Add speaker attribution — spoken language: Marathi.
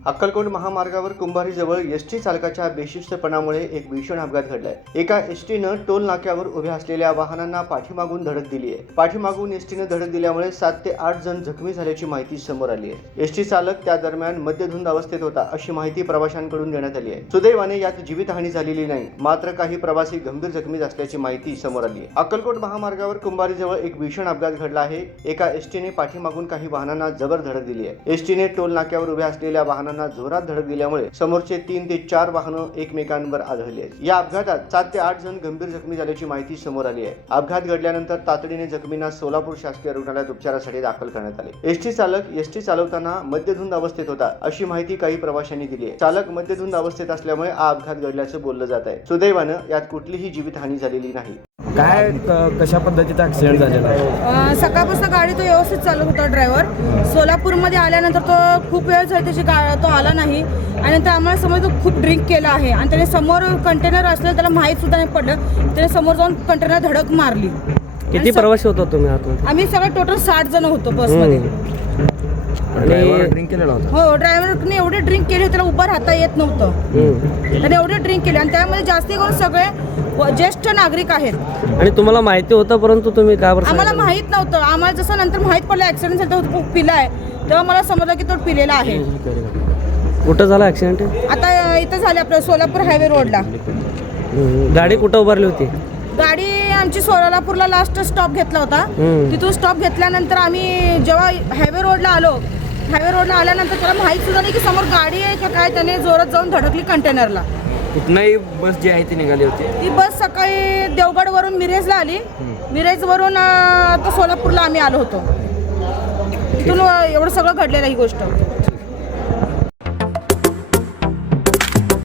Speaker 1: अक्कलकोट महामार्गावर कुंभारीजवळ एसटी चालकाच्या बेशिस्तपणामुळे एक भीषण अपघात घडलाय। एका एसटीनं टोल नाक्यावर उभ्या असलेल्या वाहनांना पाठीमागून धडक दिली आहे। पाठीमागून एसटीनं धडक दिल्यामुळे 7 ते 8 जण जखमी झाल्याची माहिती समोर आली आहे। एसटी चालक त्या दरम्यान मद्यधुंद अवस्थेत होता अशी माहिती प्रवाशांकडून देण्यात आली आहे। सुदैवाने यात जीवितहानी झालेली नाही, मात्र काही प्रवासी गंभीर जखमी असल्याची माहिती समोर आली आहे। अक्कलकोट महामार्गावर कुंभारीजवळ एक भीषण अपघात घडला आहे। एका एसटीने पाठीमागून काही वाहनांना जबर धडक दिली आहे। एसटीने टोल नाक्यावर उभ्या असलेल्या वाहनांना जोरात धडक दिल्यामुळे समोरचे 3 ते 4 वाहनं एकमेकांवर आदळली आहेत। या अपघातात 7 ते 8 जण गंभीर जखमी झाल्याची माहिती समोर आली आहे। अपघात घडल्यानंतर तातडीने जखमींना सोलापूर शासकीय रुग्णालयात उपचारासाठी दाखल करण्यात आले। एसटी चालक एसटी चालवताना मद्यधुंद अवस्थेत होता अशी माहिती काही प्रवाशांनी दिली आहे। चालक मद्यधुंद अवस्थेत असल्यामुळे हा अपघात घडल्याचं बोललं जात आहे। सुदैवानं यात कुठलीही जीवितहानी झालेली नाही।
Speaker 2: काय कशा पद्धतीचा ऍक्सिडेंट झालेला आहे?
Speaker 3: सकाळपासून गाडी तो व्यवस्थित चालत होता ड्रायव्हर। सोलापूरमध्ये आल्यानंतर तो खूप वेळ झाली त्याची तो आला नाही आणि नंतर आम्हाला समज तो खूप ड्रिंक केला आहे आणि त्याने समोर कंटेनर असलं त्याला माहीत सुद्धा नाही पडलं, त्याने समोर जाऊन कंटेनर धडक मारली।
Speaker 4: किती प्रवासी होता तुम्ही आतमध्ये?
Speaker 3: आम्ही सगळे टोटल 60 जण होतो बसमध्ये।
Speaker 2: ड्रायव्हर ड्रिंक केलेला होता?
Speaker 3: हो, ड्रायव्हरने एवढे ड्रिंक केले त्याला उभं राहता येत नव्हतं। त्याने एवढे ड्रिंक केले आणि त्यामध्ये जास्ती करून सगळे ज्येष्ठ नागरिक आहेत।
Speaker 4: आणि तुम्हाला माहिती होतं परंतु तुम्ही का बरं?
Speaker 3: आम्हाला माहित नव्हतं। आम्हाला जसं नंतर माहित पडलं ऍक्सिडेंट झाला तो पिला आहे, तेव्हा मला समजलं की तो पिलेला आहे।
Speaker 4: कुठं झाला ऍक्सिडेंट?
Speaker 3: आता इथं झाले आपल्या सोलापूर हायवे रोडला।
Speaker 4: गाडी कुठं उभारली होती?
Speaker 3: गाडी आमची सोलापूरला लास्ट स्टॉप घेतला होता। तिथून स्टॉप घेतल्यानंतर आम्ही जेव्हा हायवे रोडला आलो, हायवे रोडला आल्यानंतर त्याला माहित सुद्धा नाही की समोर गाडी आहे का काय, त्याने जोरात जाऊन धडकली कंटेनरला।
Speaker 2: कुठलाही बस जी आहे ती निघाली होती?
Speaker 3: ती बस सकाळी देवगडवरून मिरेजला आली, मिरेजवरून आता सोलापूरला आम्ही आलो होतो। तिथून एवढं सगळं घडलेलं ही गोष्ट।